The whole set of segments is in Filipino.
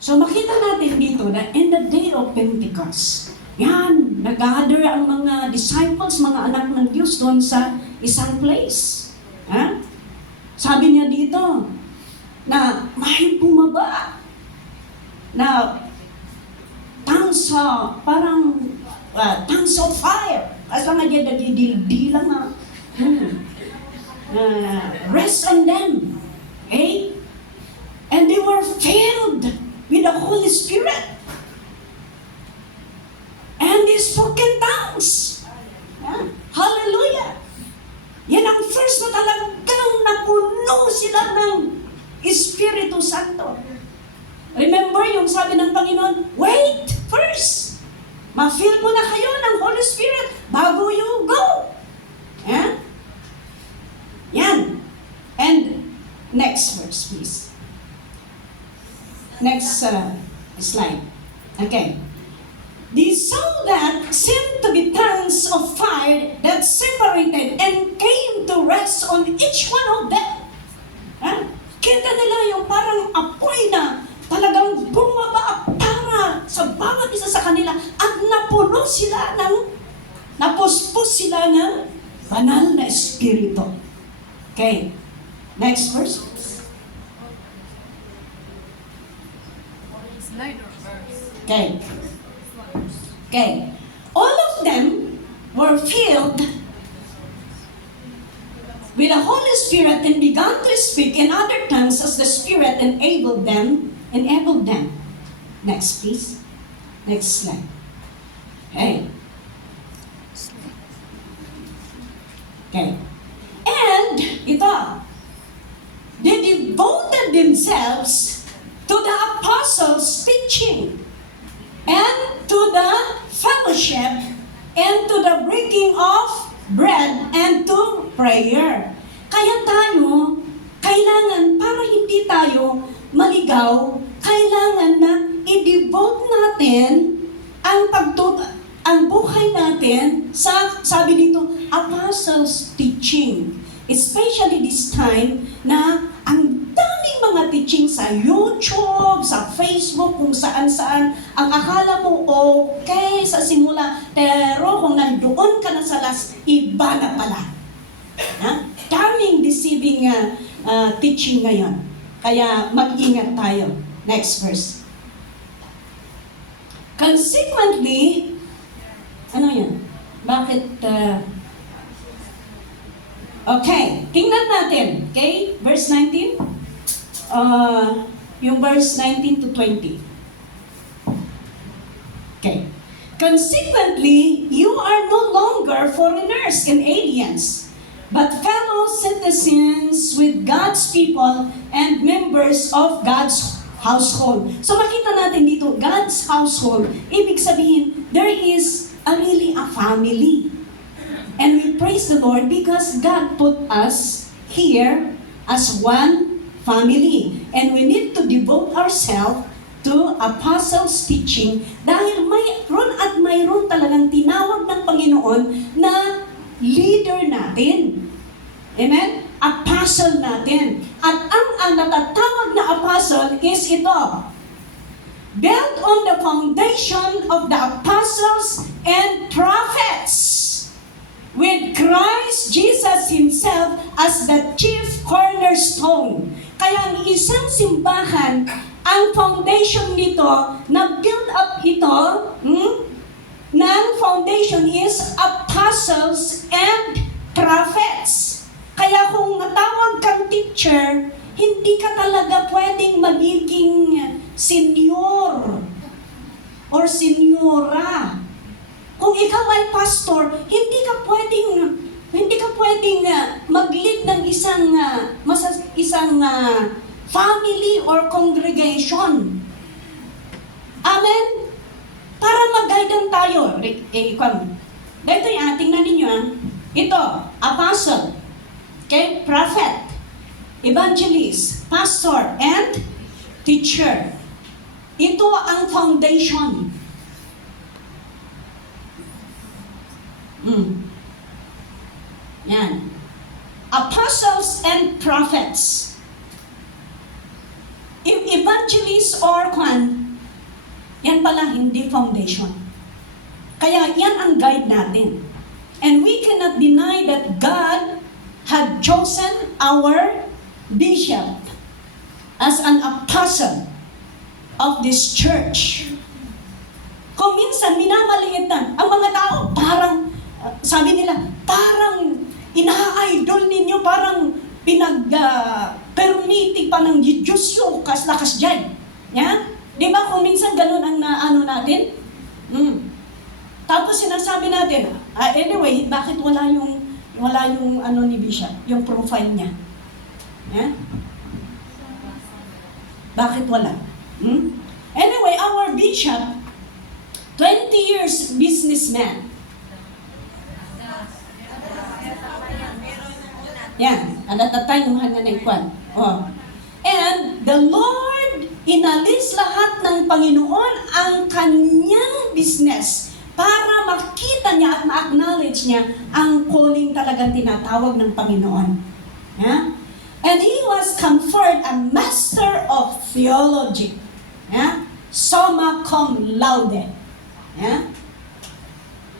So makita natin dito na in the day of Pentecost, yan, nag-gather ang mga disciples, mga anak ng Diyos doon sa isang place. Ha? Sabi niya dito, na may bumaba, na tongues, parang tongues of fire. Asa nga diya nagdidildila nga. Rest on them. Okay? And they were filled with the Holy Spirit. And they spoke in tongues. Yeah. Hallelujah! Yan ang first na talagang napuno sila ng Espiritu Santo. Remember yung sabi ng Panginoon, wait first. Ma-feel mo na kayo ng Holy Spirit bago you go. Yeah? Yan. And next verse, please. Next slide. Okay. They saw that seemed to be tongues of fire that separated and came to rest on each one of them. Ha? Kita nila yung parang apoy na talagang bumaba para sa bawat isa sa kanila at napuno sila napuspos sila ng banal na espiritu. Okay. Next verse. Okay. Okay. All of them were filled with the Holy Spirit and began to speak in other tongues as the Spirit enabled them. Next, please. Next slide. Okay. Okay. And ito, they devoted themselves to the apostles' teaching and to the fellowship and to the breaking of bread and to prayer. Kaya tayo, kailangan para hindi tayo maligaw, kailangan na i-devote natin ang buhay natin sa, sabi dito, apostles' teaching. Especially this time na ang daming mga teaching sa YouTube, sa Facebook, kung saan-saan. Ang akala mo okay sa simula, pero kung nandoon ka na sa last, iba na pala. Daming deceiving teaching ngayon. Kaya mag-ingat tayo. Next verse. Consequently, ano yan? Bakit okay, tingnan natin. Okay, verse 19. Yung verse 19 to 20. Okay. Consequently, you are no longer foreigners and aliens, but fellow citizens with God's people and members of God's household. So makita natin dito, God's household, ibig sabihin, there is really a family. And we praise the Lord because God put us here as one family. And we need to devote ourselves to apostles' teaching dahil mayroon at mayroon talagang tinawag ng Panginoon na leader natin. Amen? Apostle natin. At ang natatawag na apostle is ito. Built on the foundation of the apostles and prophets, with Christ Jesus Himself as the chief cornerstone. Kaya ang isang simbahan, ang foundation nito, na-build up ito, ng foundation is apostles and prophets. Kaya kung natawag kang teacher, hindi ka talaga pwedeng magiging senior or senyora. Kung ikaw ay pastor, hindi ka pwedeng mag-lead ng isang family or congregation. Amen? Para mag-guide tayo. Dito yan, tingnan ninyo. Ito, apostle, okay, prophet, evangelist, pastor, and teacher. Ito ang foundation. Yan. Apostles and prophets. Evangelists or Yan pala, hindi foundation. Kaya yan ang guide natin. And we cannot deny that God had chosen our bishop as an apostle of this church. Kung minsan minamaliitan, ang mga tao parang, sabi nila, parang ina-idol ninyo, parang permitting pa ng Diyos yung lakas dyan. Yeah? Di ba kung minsan ganun ang naano natin? Tapos sinasabi natin, anyway, bakit wala yung ano ni Bishop, yung profile niya? Yeah? Bakit wala? Anyway, our Bishop, 20 years businessman. Yan, anatatay yung hanganay kwan. Oh. And the Lord, inalis lahat ng Panginoon ang kanyang business para makita niya at ma-acknowledge niya ang calling talagang tinatawag ng Panginoon. Yeah? And he was conferred a Master of Theology. Yeah? Summa cum laude. Yeah?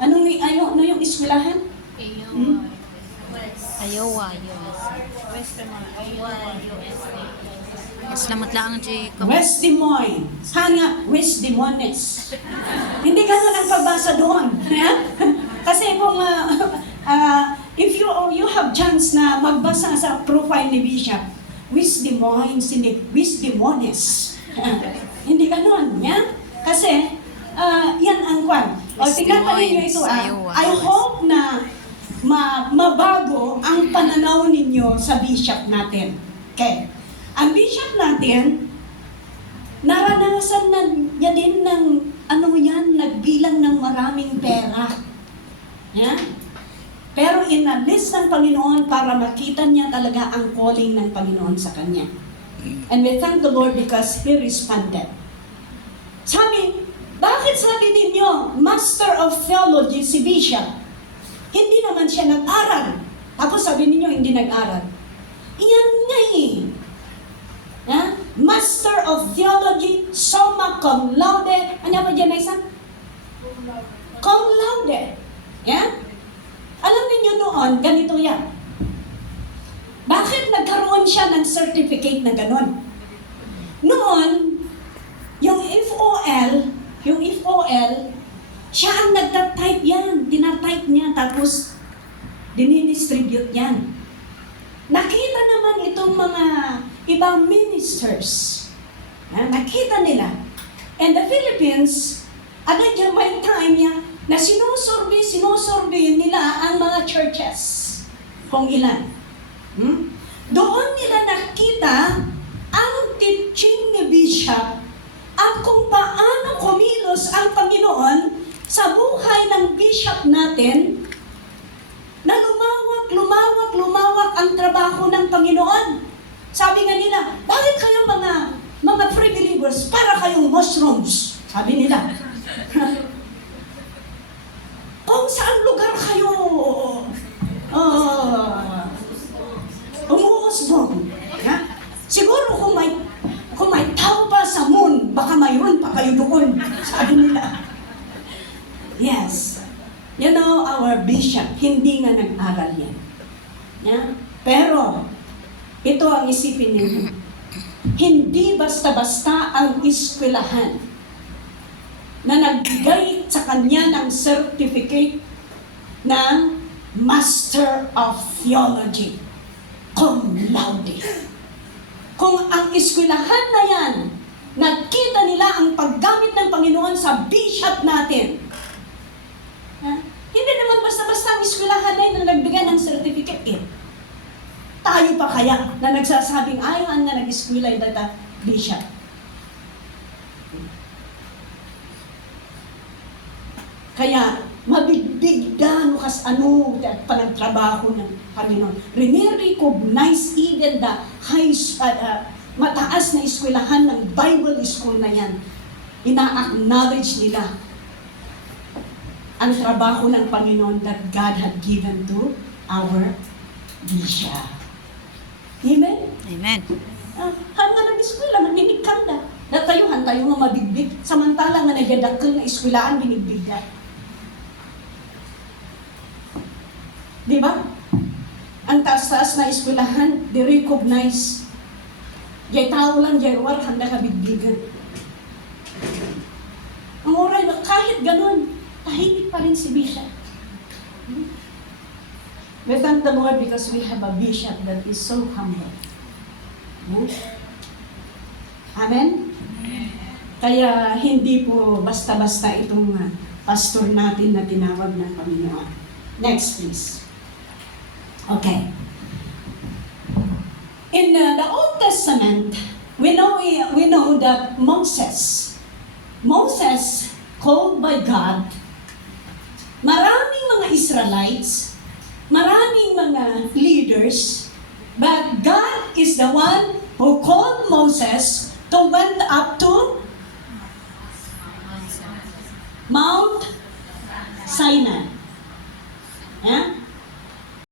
Ano yung eskwelahan? Iowa, USA. Salamat lang si West Des Moines. Sana West Des Moines. Hindi ganun ang pagbasa doon. Kasi kung if you have chance na magbasa sa profile ni Bishop, West Des Moines, hindi West Des Moines. Hindi ganun. Kasi yan ang kwan. O tingnan pa ninyo ito. I hope na mabago ang pananaw ninyo sa bishop natin. Okay. Ang bishop natin, naranasan na niya din ng, nagbilang ng maraming pera. Yeah? Pero inalis ng Panginoon para makita niya talaga ang calling ng Panginoon sa kanya. And we thank the Lord because He responded. Bakit sabi ninyo, Master of Theology si Bishop? Hindi naman siya nag-aral. Tapos sabi ninyo, hindi nag-aral. Iyan nga eh. Master of Theology, summa cum laude. Ano ba dyan na isa? Cum laude. Yeah? Alam niyo noon, ganito yan. Bakit nagkaroon siya ng certificate na ganon? Noon, yung FOL, siya ang nagtatype yan. Tinatype niya, tapos dinidistribute yan. Nakita naman itong mga ibang ministers. Nakita nila. And the Philippines, may time niya na sinusurvey nila ang mga churches. Kung ilan. Doon nila nakita ang teaching ni Bishop at kung paano kumilos ang Panginoon sa buhay ng Bishop natin na lumawak ang trabaho ng Panginoon. Sabi nga nila, bakit kayo mga free believers, para kayong mushrooms? Sabi nila. Kung saan lugar kayo umuusbong. Siguro kung may tao pa sa moon, baka mayroon pa kayo doon. Sabi nila. Yes. You know, our bishop, hindi nga nag-aral yan. Pero, ito ang isipin ninyo. Hindi basta-basta ang eskwelahan na nagbigay sa kanya ng certificate ng Master of Theology, cum laude. Kung ang eskwelahan na yan, nakita nila ang paggamit ng Panginoon sa bishop natin, hindi naman basta-basta ang eskwelahan na yun na nagbigay ng certificate eh. Tayo pa kaya na nagsasabing, ayon na nag-eskwela yung data bishop. Kaya, mabigbigdan kas panagtrabaho ng Panginoon. Recognize even the mataas na eskwelahan ng Bible school na yan. Ina-acknowledge nila ang trabaho ng Panginoon that God had given to our bishop. Amen? Amen. Hanggang nag-eskwela, nagdinig ka na. Natayuhan tayo nga mabigbig. Samantala nga nagadakkel na eskwelahan binigbigan. Di ba? Ang taas-taas na eskwelahan, di recognize. Jay tao lang, jay war, handa ka bigbigan. Ang oray na kahit ganun, tahimik pa rin si Bishop. We thank the Lord because we have a bishop that is so humble. Amen? Kaya hindi po basta-basta itong pastor natin na tinawag ng Panginoon. Next, please. Okay. In the Old Testament, we know that Moses, called by God, maraming mga Israelites, maraming mga leaders, but God is the one who called Moses to went up to Mount Sinai. Yeah?